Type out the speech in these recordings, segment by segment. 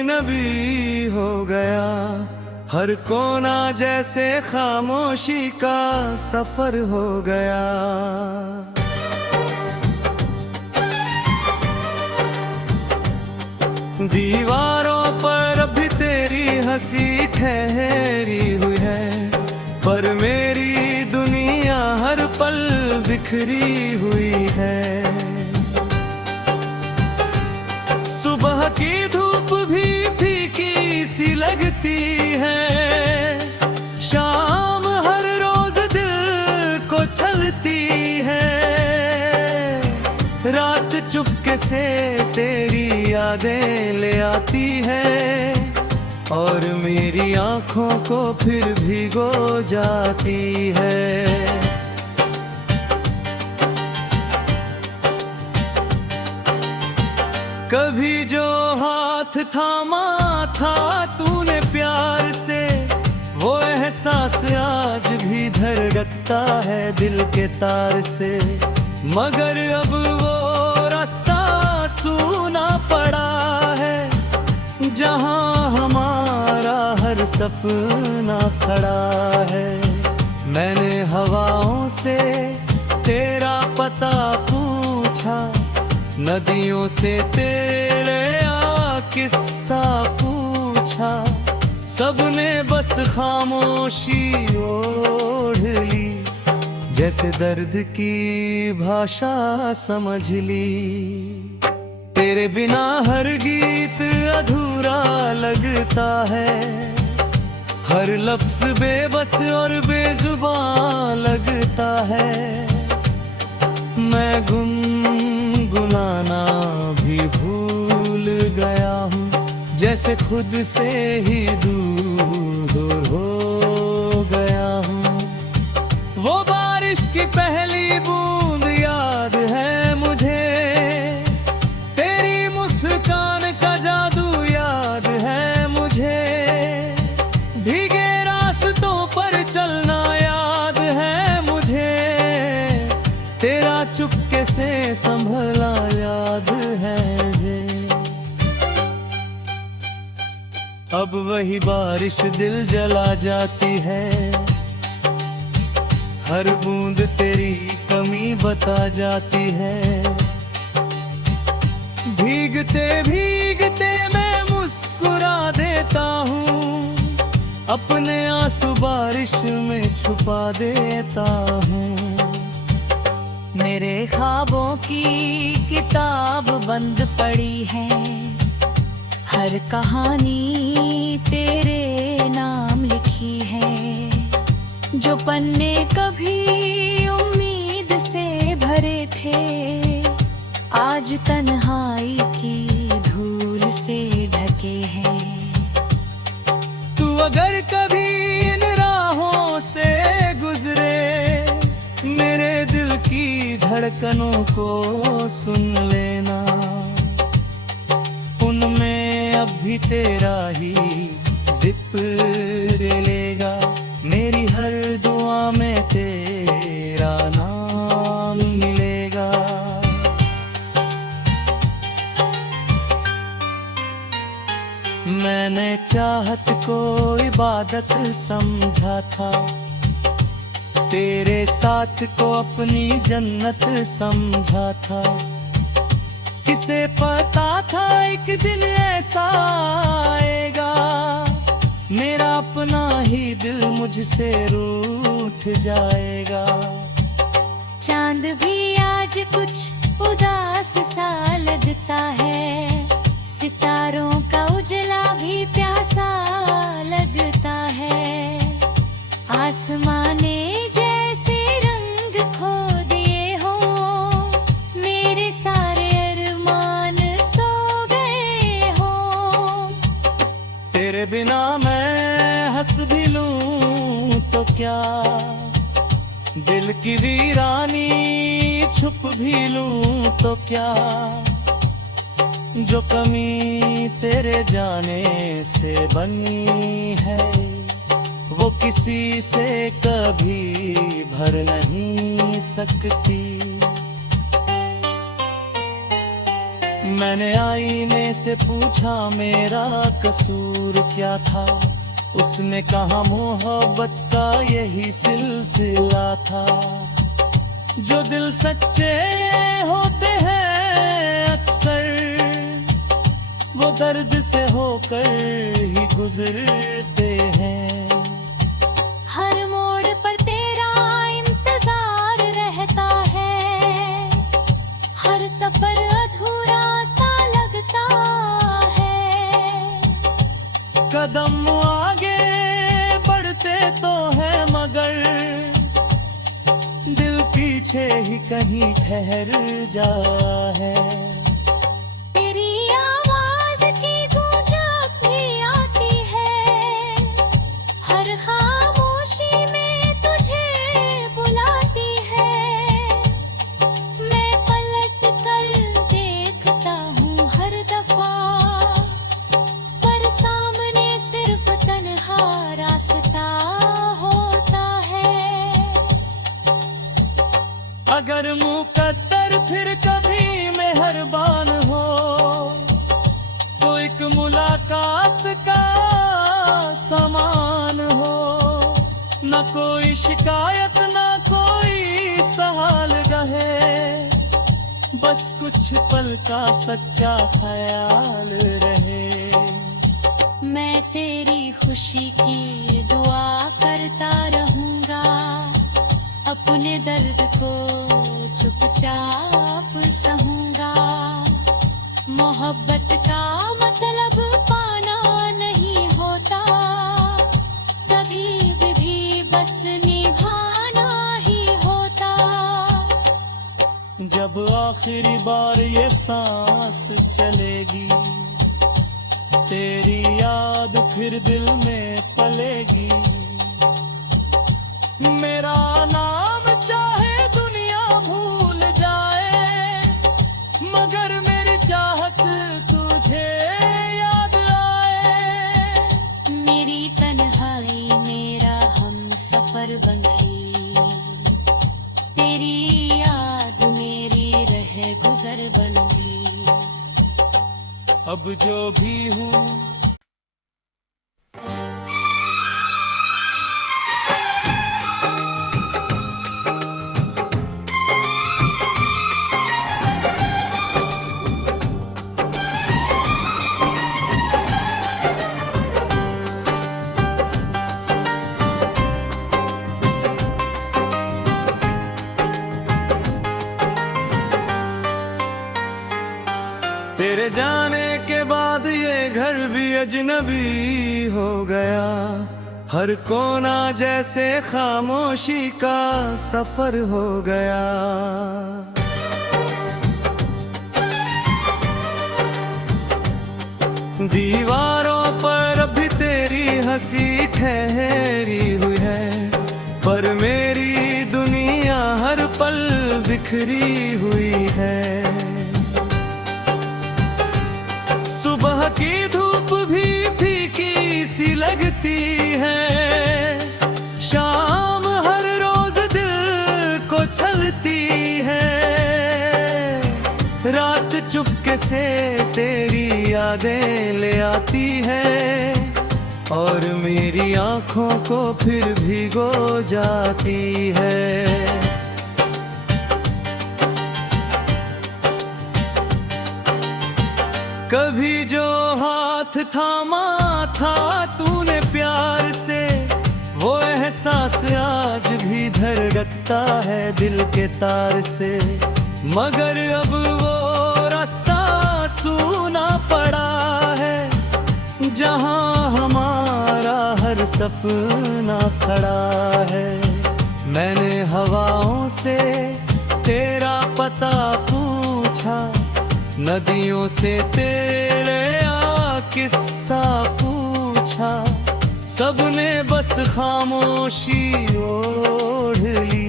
अजनबी हो गया। हर कोना जैसे खामोशी का सफर हो गया। दीवारों पर भी तेरी हंसी ठहरी हुई है, पर मेरी दुनिया हर पल बिखरी हुई है। सुबह की धूप भी फीकी सी लगती है, शाम हर रोज दिल को छलती है। रात चुपके से तेरी यादें ले आती है, और मेरी आंखों को फिर भिगो जाती है। कभी जो हाथ थामा था तूने प्यार से, वो एहसास आज भी धड़कता है दिल के तार से। मगर अब वो रास्ता सूना पड़ा है, जहां हमारा हर सपना खड़ा है। मैंने हवाओं से तेरा पता पूछा, नदियों से तेरे किस्सा पूछा। सबने बस खामोशी ओढ़ ली, जैसे दर्द की भाषा समझ ली। तेरे बिना हर गीत अधूरा लगता है, हर लफ्ज बेबस और बेजुबान लगता है। मैं गुनगुनाना भी भूल गया हूँ, जैसे खुद से ही दूर हो गया हूँ। वो बारिश की पहली बूंद याद है मुझे, तेरी मुस्कान का जादू याद है मुझे। भीगे रास्तों पर चलना याद है मुझे, तेरा चुपके से संभला याद है मुझे। अब वही बारिश दिल जला जाती है, हर बूंद तेरी कमी बता जाती है। भीगते भीगते मैं मुस्कुरा देता हूँ, अपने आंसू बारिश में छुपा देता हूँ। मेरे ख्वाबों की किताब बंद पड़ी है, हर कहानी तेरे नाम लिखी है। जो पन्ने कभी उम्मीद से भरे थे, आज तन्हाई की धूल से ढके हैं। तू अगर कभी इन राहों से गुजरे, मेरे दिल की धड़कनों को सुन लेना। उनमें अब भी तेरा ही जिक्र लेगा, मेरी हर दुआ में तेरा नाम मिलेगा। मैंने चाहत को इबादत समझा था, तेरे साथ को अपनी जन्नत समझा था। किसे पता था एक दिन ऐसा आएगा, मेरा अपना ही दिल मुझसे रूठ जाएगा। चांद भी आज कुछ उदास सा लगता है, सितारों का उजला भी प्यासा लगता है। आसमाने जैसे रंग खो दिए हो, मेरे सारे अरमान सो गए हो। तेरे बिना मैं हंस भी लूं तो क्या, दिल की वीरानी छुप भी लूं तो क्या। जो कमी तेरे जाने से बनी है, वो किसी से कभी भर नहीं सकती। मैंने आईने से पूछा मेरा कसूर क्या था, उसने कहा मोहब्बत का यही सिलसिला था। जो दिल सच्चे होते हैं अक्सर, वो दर्द से होकर ही गुजरते हैं। हर मोड़ पर तेरा इंतजार रहता है, हर सफर अधूरा सा लगता है। कदम आगे बढ़ते तो है मगर दिल पीछे ही कहीं ठहर जा है। तेरी आवाज की गूंज भी आती है, हर खामोशी में तुझे बुलाती है। मैं पलट कर देखता हूँ हर दफा, पर सामने सिर्फ तन्हा रास्ता होता है। अगर मुकद्दर फिर कभी मेहरबान हो, तो एक मुलाकात का समान हो। न कोई शिकायत न कोई सवाल रहे, बस कुछ पल का सच्चा ख्याल रहे। मैं तेरी खुशी की दुआ करता रहूंगा, अपने दर्द को चुपचाप सहूंगा। मोहब्बत का मतलब पाना नहीं होता, कभी भी बस निभाना ही होता। जब आखिरी बार ये सांस चलेगी, तेरी याद फिर दिल में पलेगी। मेरा नाम चाहे दुनिया भूल जाए, मगर मेरी चाहत तुझे याद आए। मेरी तन्हाई मेरा हम सफर बन गई, तेरी याद मेरी रह गुजर बन गई। अब जो भी हूँ तेरे जाने के बाद ये घर भी अजनबी हो गया। हर कोना जैसे खामोशी का सफर हो गया। दीवारों पर अभी तेरी हंसी ठहरी हुई है, पर मेरी दुनिया हर पल बिखरी हुई है। सुबह की धूप भी फीकी सी लगती है, शाम हर रोज दिल को छलती है। रात चुपके से तेरी यादें ले आती है, और मेरी आंखों को फिर भिगो जाती है। कभी जो हाथ थामा था तूने प्यार से, वो एहसास आज भी धड़कता है दिल के तार से। मगर अब वो रास्ता सूना पड़ा है, जहां हमारा हर सपना खड़ा है। मैंने हवाओं से तेरा पता पूछा, नदियों से तेरे किस्सा पूछा। सबने बस खामोशी ओढ़ ली,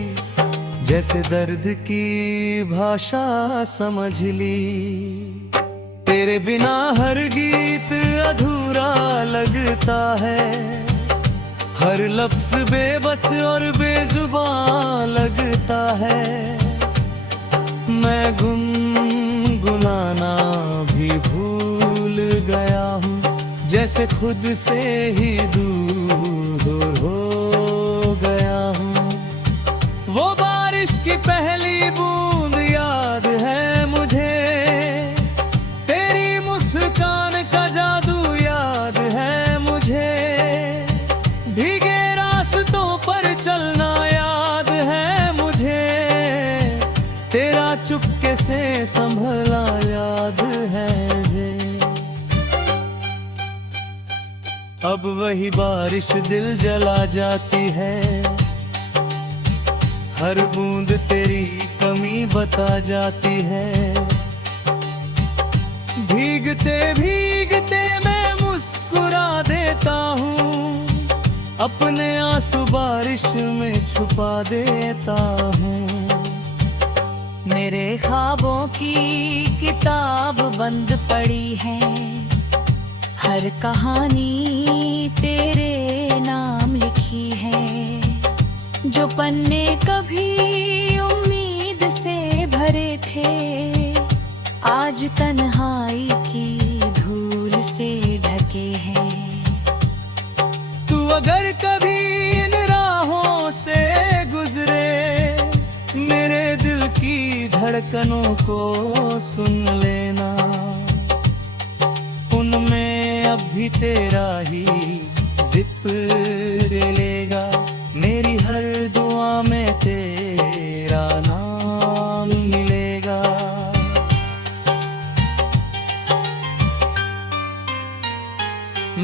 जैसे दर्द की भाषा समझ ली। तेरे बिना हर गीत अधूरा लगता है, हर लफ्ज बेबस और बेजुबान लगता है। मैं गुम गुनगुनाना भी भूल गया हूँ, जैसे खुद से ही दूर हो गया हूँ। वो बारिश की पहली बूंद याद है मुझे, तेरी मुस्कान का जादू याद है मुझे, भीगे रास्तों पर चलना याद है मुझे, तेरा चुपके से संभला याद है मुझे। अब वही बारिश दिल जला जाती है, हर बूंद तेरी कमी बता जाती है। भीगते भीगते मैं मुस्कुरा देता हूँ, अपने आंसू बारिश में छुपा देता हूँ। मेरे ख्वाबों की किताब बंद पड़ी है, हर कहानी तेरे नाम लिखी है। जो पन्ने कभी उम्मीद से भरे थे, आज तन्हाई की धूल से ढके हैं। तू अगर कभी इन राहों से गुजरे, मेरे दिल की धड़कनों को सुन लेना, उनमें अब भी तेरा ही जिक्र लेगा। मेरी हर दुआ में तेरा नाम मिलेगा।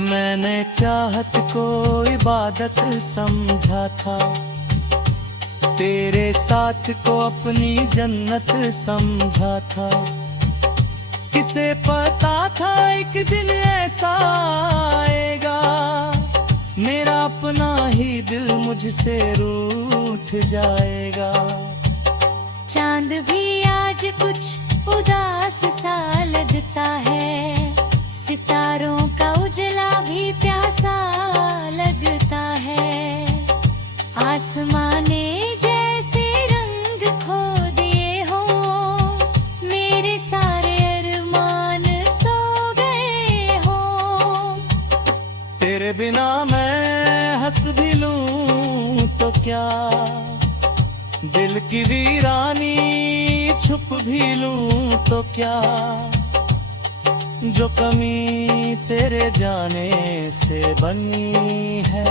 मैंने चाहत को इबादत समझा था, तेरे साथ को अपनी जन्नत समझा था। किसे पता था एक दिन ऐसा आएगा, मेरा अपना ही दिल मुझसे रूठ जाएगा। चांद भी आज कुछ उदास सा लगता है, सितारों का उजला भी प्यासा लगता है। आसमां ने जैसे रंग खो दिए हो, मेरे सारे अरमान सो गए हो। तेरे बिना मैं हंस भी लूं तो क्या, दिल की वीरानी छुप भी लूं तो क्या। जो कमी तेरे जाने से बनी है,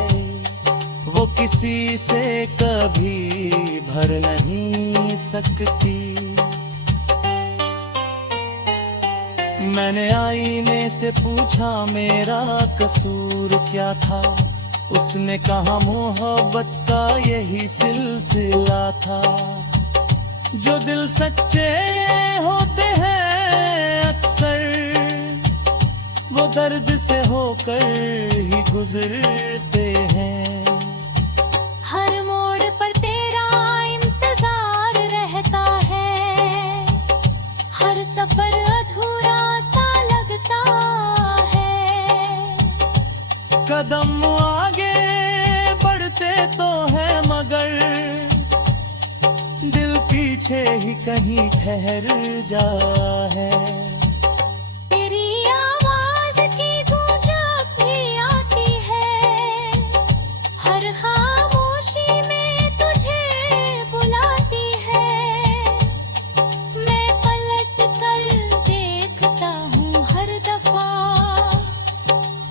वो किसी से कभी भर नहीं सकती। मैंने आईने से पूछा मेरा कसूर क्या था, उसने कहा मोहब्बत का यही सिलसिला था। जो दिल सच्चे होते हैं अक्सर, वो दर्द से होकर ही गुजरते हैं। हर मोड़ पर तेरा इंतजार रहता है, हर सफर अधूरा सा लगता है। कदम आगे बढ़ते तो है मगर, दिल पीछे ही कहीं ठहर जा है। तेरी आवाज की गूंज भी आती है, हर खामोशी में तुझे बुलाती है। मैं पलट कर देखता हूँ हर दफा,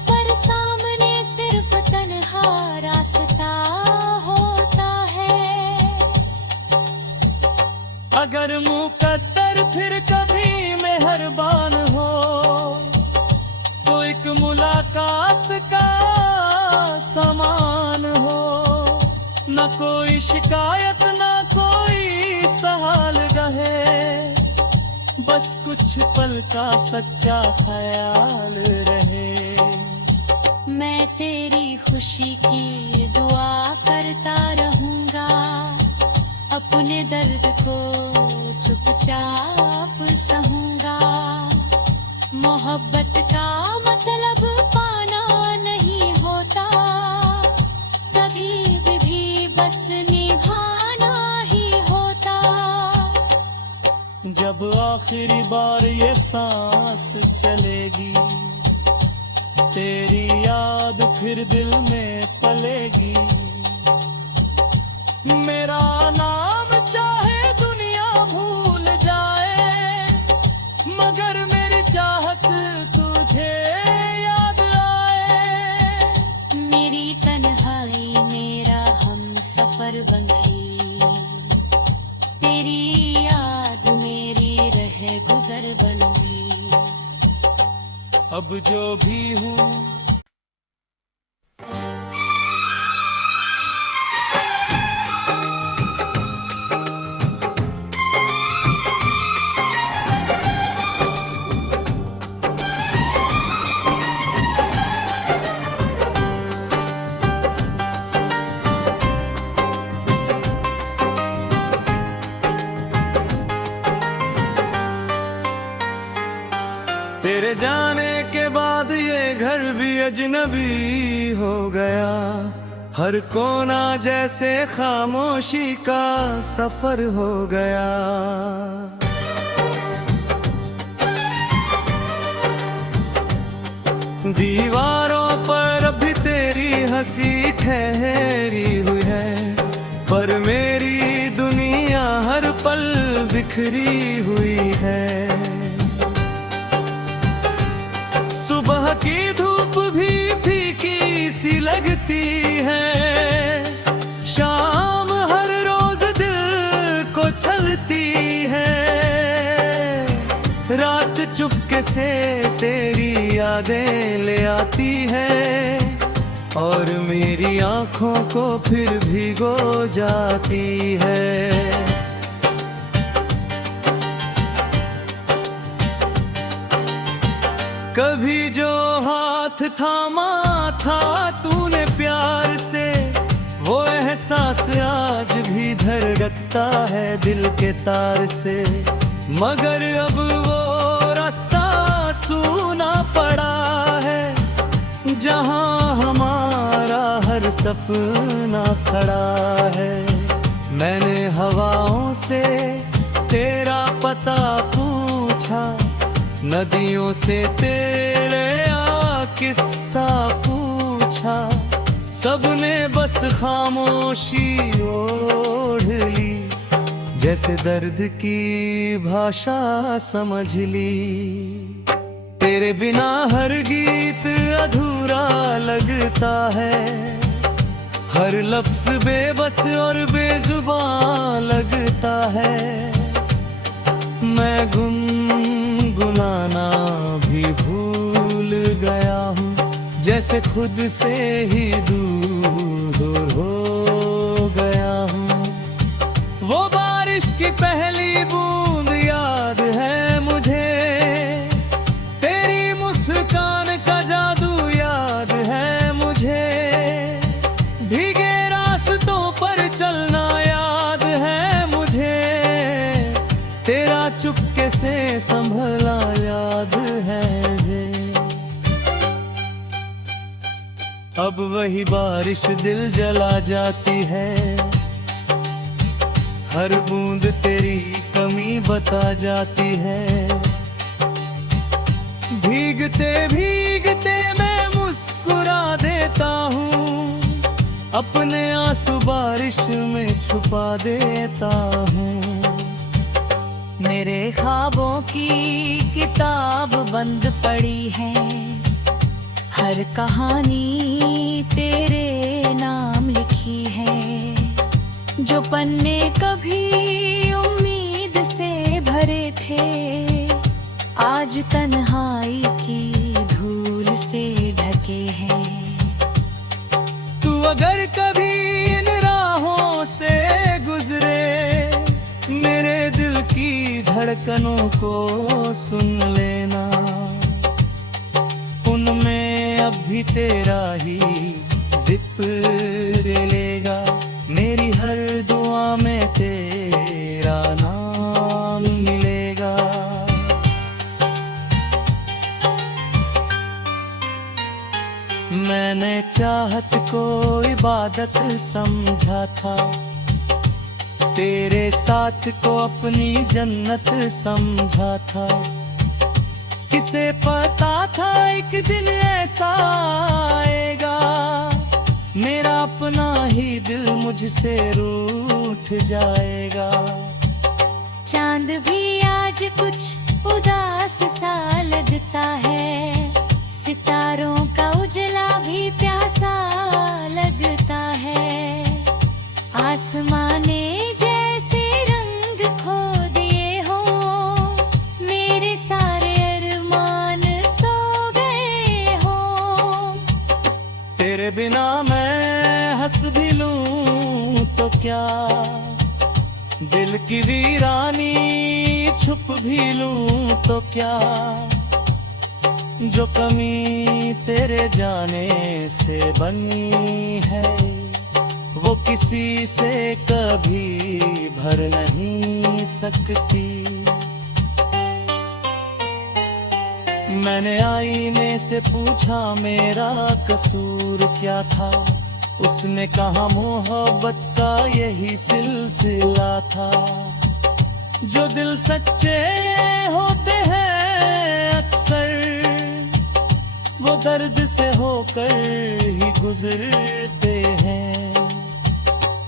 पर सामने सिर्फ तन्हा रास्ता होता है। अगर मुकद्दर फिर कभी मेहरबान हो, तो एक मुलाकात का समान हो। न कोई शिकायत न कोई सवाल रहे, बस कुछ पल का सच्चा ख्याल रहे। मैं तेरी खुशी की दुआ करता रहूंगा, अपने दर्द को चुपचाप सहूंगा। मोहब्बत का मतलब पाना नहीं होता, कभी भी बस निभाना ही होता। जब आखिर आखिरी बार ये सांस चलेगी, तेरी याद फिर दिल में पलेगी। मेरा नाम चाहे दुनिया भूल जाए, मगर मेरी चाहत तुझे याद आए। मेरी तन्हाई मेरा हम सफर बन गई, तेरी याद मेरी रह गुजर बन गई। अब जो भी हूँ तेरे जाने के बाद ये घर भी अजनबी हो गया। हर कोना जैसे खामोशी का सफर हो गया। दीवारों पर अभी तेरी हंसी ठहरी हुई है, पर मेरी दुनिया हर पल बिखरी हुई है। सुबह की धूप भी फीकी सी लगती है, शाम हर रोज दिल को छलती है। रात चुपके से तेरी यादें ले आती है, और मेरी आंखों को फिर भिगो जाती है। कभी जो हाथ थामा था तूने प्यार से, वो एहसास आज भी धड़कता है दिल के तार से। मगर अब वो रास्ता सूना पड़ा है, जहां हमारा हर सपना खड़ा है। मैंने हवाओं से तेरा पता पूछा, नदियों से तेरे किस्सा पूछा। सबने बस खामोशी ओढ़ ली, जैसे दर्द की भाषा समझ ली। तेरे बिना हर गीत अधूरा लगता है, हर लफ्ज बेबस और बेजुबान लगता है। मैं गुनगुनाना भी भूल गया हूँ, जैसे खुद से ही दूर हो गया हूँ। वो बारिश की पहली बूंद याद है मुझे, तेरी मुस्कान का जादू याद है मुझे। भीगे रास्तों पर चलना याद है मुझे, तेरा चुपके से संभला याद है मुझे। अब वही बारिश दिल जला जाती है, हर बूंद तेरी कमी बता जाती है। भीगते भीगते मैं मुस्कुरा देता हूँ, अपने आंसू बारिश में छुपा देता हूँ। मेरे ख्वाबों की किताब बंद पड़ी है, हर कहानी तेरे नाम लिखी है। जो पन्ने कभी उम्मीद से भरे थे, आज तन्हाई की धूल से ढके हैं। तू अगर कभी इन राहों से गुजरे, मेरे दिल की धड़कनों को सुन लेना। उनमें अब भी तेरा ही जिक्र लेगा, मेरी हर दुआ में तेरा नाम मिलेगा। मैंने चाहत को इबादत समझा था, तेरे साथ को अपनी जन्नत समझा था। किसे पता था एक दिन ऐसा आएगा, मेरा अपना ही दिल मुझसे रूठ जाएगा। चांद भी आज कुछ उदास सा लगता है, सितारों का उजला भी प्यासा लगता है। आसमां ने जैसे रंग खो दिए हो, मेरे सारे अरमान सो गए हो। तेरे बिना मैं हंस भी लूं तो क्या, दिल की वीरानी छुप भी लूं तो क्या। जो कमी तेरे जाने से बनी है, वो किसी से कभी भर नहीं सकती। मैंने आईने से पूछा मेरा कसूर क्या था, उसने कहा मोहब्बत का यही सिलसिला था। जो दिल सच्चे होते हैं अक्सर, वो दर्द से होकर ही गुजरते हैं।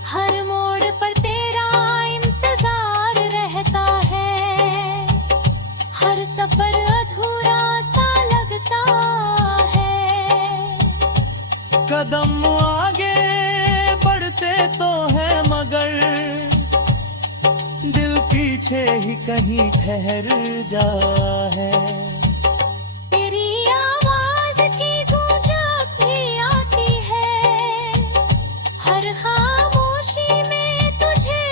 हर मोड़ पर तेरा इंतजार रहता है, हर सफर अधूरा सा लगता है। कदम आगे बढ़ते तो है मगर दिल पीछे ही कहीं ठहर जा है। तेरी आवाज की गूंज भी आती है, हर खामोशी में तुझे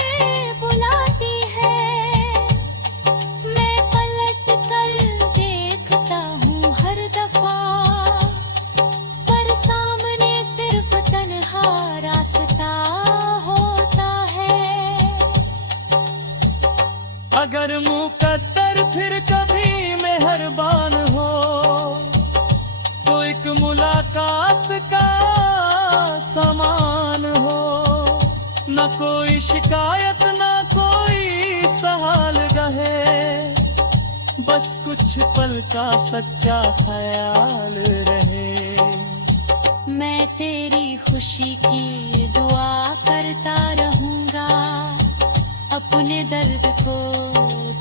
बुलाती है। मैं पलट कर देखता हूँ हर दफा, पर सामने सिर्फ तन्हा रास्ता होता है। अगर मुकद्दर फिर कभी मेहरबान हो, तो एक मुलाकात का समान हो। न कोई शिकायत न कोई सवाल गहे, बस कुछ पल का सच्चा ख्याल रहे। मैं तेरी खुशी की दुआ करता रहूंगा, अपने दर्द को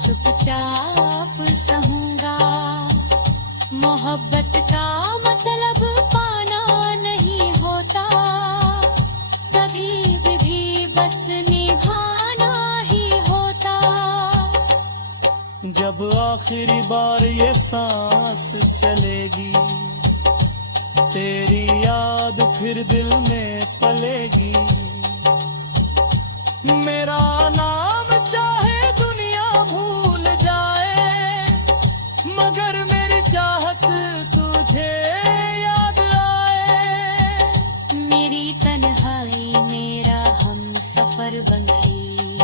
चुपचाप सहूंगा। मोहब्बत का मतलब पाना नहीं होता, कभी भी बस निभाना ही होता। जब आखिरी बार ये सांस चलेगी, तेरी याद फिर दिल में पलेगी। मेरा नाम चाहे दुनिया भूल जाए, मगर मेरी चाहत तुझे याद आए। मेरी तन्हाई मेरा हम सफर बन गई,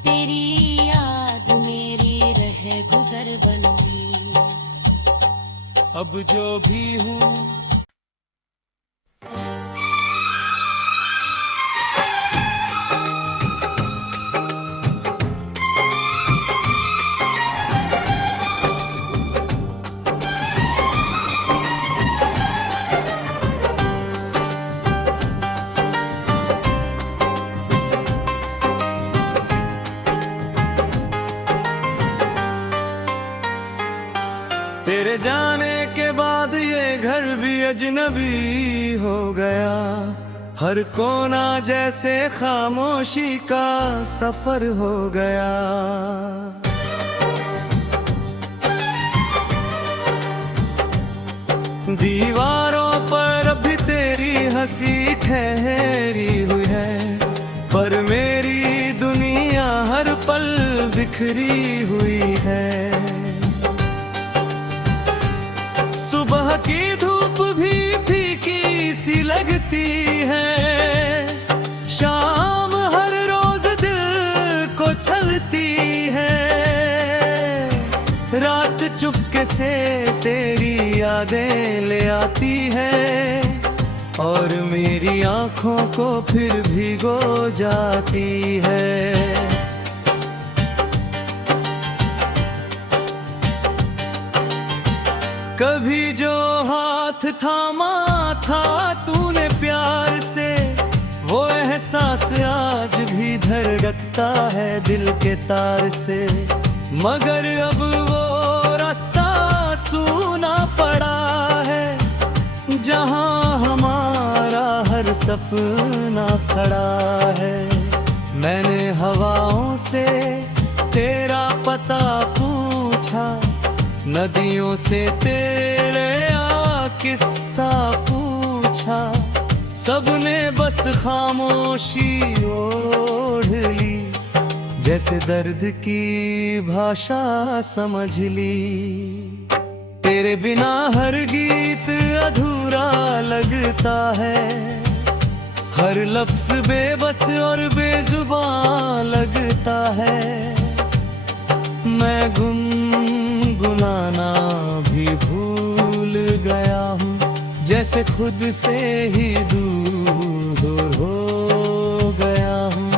तेरी याद मेरी रह गुजर बन गई। अब जो भी हूँ तेरे जाने के बाद ये घर भी अजनबी हो गया। हर कोना जैसे खामोशी का सफर हो गया। दीवारों पर अभी तेरी हंसी ठहरी हुई है, पर मेरी दुनिया हर पल बिखरी हुई है। सुबह की धूप भी फीकी सी लगती है, शाम हर रोज दिल को छलती है। रात चुपके से तेरी यादें ले आती है, और मेरी आंखों को फिर भिगो जाती है। कभी जो हाथ थामा था तूने प्यार से, वो एहसास आज भी धड़कता है दिल के तार से। मगर अब वो रास्ता सूना पड़ा है, जहां हमारा हर सपना खड़ा है। मैंने हवाओं से तेरा पता पूछा, नदियों से तेरे किस्सा पूछा। सबने बस खामोशी ओढ़ ली, जैसे दर्द की भाषा समझ ली। तेरे बिना हर गीत अधूरा लगता है, हर लफ्ज बेबस और बेजुबान लगता है। मैं गुनगुनाना भी भूल गया हूँ, जैसे खुद से ही दूर हो गया हूँ।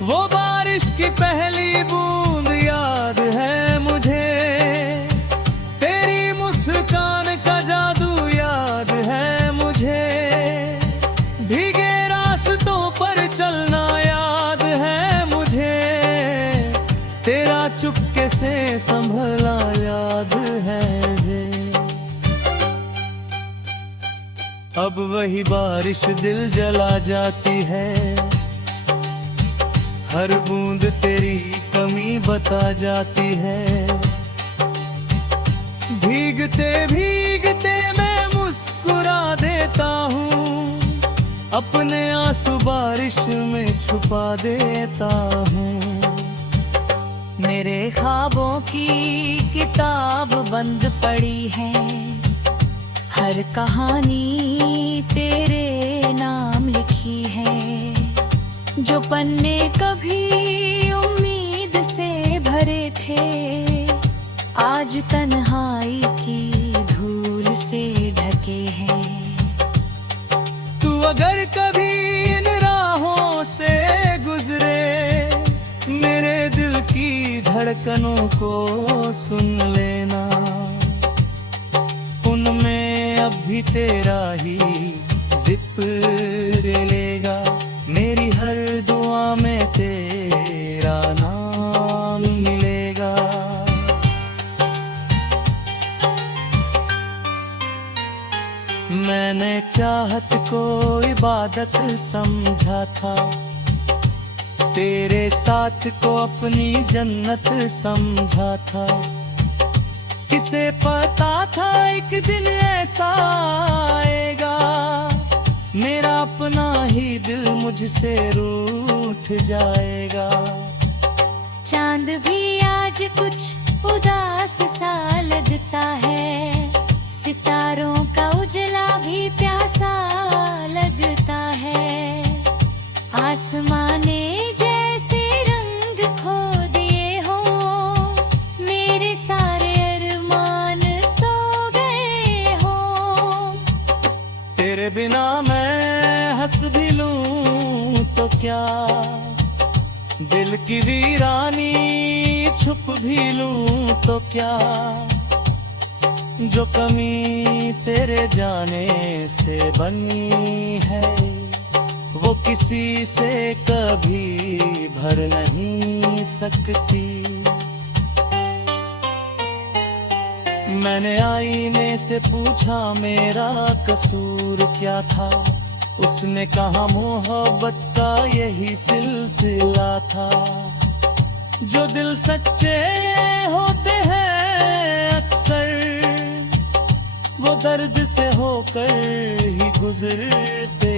वो बारिश की पहली बूंद याद है मुझे, तेरी मुस्कान का जादू याद है मुझे। भीगे रास्तों पर चलना याद है मुझे, तेरा चुपके से संभला याद है मुझे। अब वही बारिश दिल जला जाती है, हर बूंद तेरी कमी बता जाती है। भीगते भीगते मैं मुस्कुरा देता हूँ, अपने आंसू बारिश में छुपा देता हूँ। मेरे ख्वाबों की किताब बंद पड़ी है, हर कहानी तेरे नाम लिखी है। जो पन्ने कभी उम्मीद से भरे थे, आज तन्हाई की धूल से ढके हैं। तू अगर कभी इन राहों से गुजरे, मेरे दिल की धड़कनों को सुन लेना। उनमें अब भी तेरा ही जिक्र लेगा, मेरी हर दुआ में तेरा नाम मिलेगा। मैंने चाहत को इबादत समझा था, तेरे साथ को अपनी जन्नत समझा था। किसे पता था एक दिन ऐसा आएगा, मेरा अपना ही दिल मुझसे रूठ जाएगा। चांद भी आज कुछ उदास सा लगता है, सितारों का उजला भी प्यासा लगता है। आसमाने जैसे रंग खो दिए हो, मेरे सारे अरमान सो गए हो। तेरे बिना मैं हंस भी लूं तो क्या, दिल की वीरानी छुप भी लूं तो क्या। जो कमी तेरे जाने से बनी है, वो किसी से कभी भर नहीं सकती। मैंने आईने से पूछा मेरा कसूर क्या था, उसने कहा मोहब्बत का यही सिलसिला था। जो दिल सच्चे होते हैं अक्सर, वो दर्द से होकर ही गुजरते